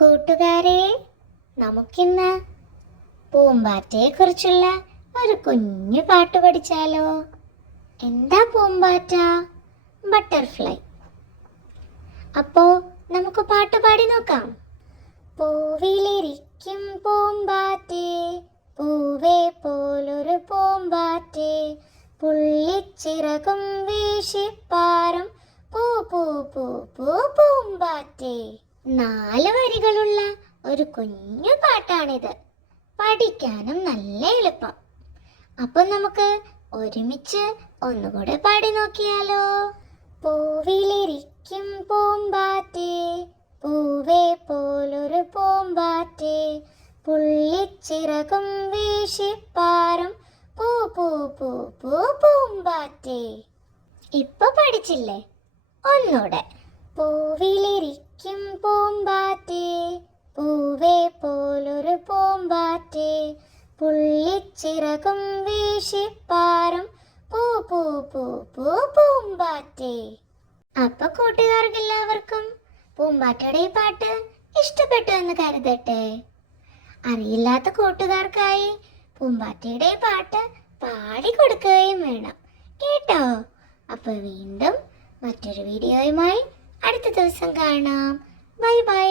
കൂട്ടുകാരെ, നമുക്കിന്ന് പൂമ്പാറ്റയെക്കുറിച്ചുള്ള ഒരു കുഞ്ഞു പാട്ട് പഠിച്ചാലോ? എന്താ പൂമ്പാറ്റ? ബട്ടർഫ്ലൈ. അപ്പോ നമുക്ക് പാട്ട് പാടി നോക്കാം. പൂവിലിരിക്കും പൂമ്പാറ്റേ, പൂവേ പോലൊരു പൂമ്പാറ്റേ, പുള്ളിച്ചിറകും വീശിപ്പാറും പൂ പൂ പൂ പൂ പൂമ്പാറ്റേ. 4 വരികളുള്ള ഒരു കുഞ്ഞു പാട്ടാണിത്. പഠിക്കാനും നല്ല എളുപ്പം. അപ്പൊ നമുക്ക് ഒരുമിച്ച് ഒന്നുകൂടെ പാടി നോക്കിയാലോ? പൂവിലിരിക്കും പൂമ്പാറ്റേ, പൂവേ പോലൊരു പൂമ്പാറ്റേ, പുള്ളിച്ചിറകും വീശിപ്പാറും പൂ പൂ പൂ പൂ പൂമ്പാറ്റേ. ഇപ്പൊ പഠിച്ചില്ലേ? ഒന്നൂടെ. പൂവിലിരിക്കും പൂമ്പാറ്റേ, പൂവേ പോലൊരു പൂമ്പാറ്റേ, പുള്ളിച്ചിറകും വീശിപ്പാറും പൂ പൂ പൂ പൂ പൂമ്പാറ്റേ. അപ്പൊ കൂട്ടുകാർക്ക് എല്ലാവർക്കും പൂമ്പാറ്റയുടെ ഈ പാട്ട് ഇഷ്ടപ്പെട്ടു എന്ന് കരുതട്ടെ. അറിയില്ലാത്ത കൂട്ടുകാർക്കായി പൂമ്പാറ്റയുടെ പാട്ട് പാടിക്കൊടുക്കുകയും വേണം കേട്ടോ. അപ്പൊ വീണ്ടും മറ്റൊരു വീഡിയോയുമായി അടുത്ത ദിവസം കാണാം. Bye bye.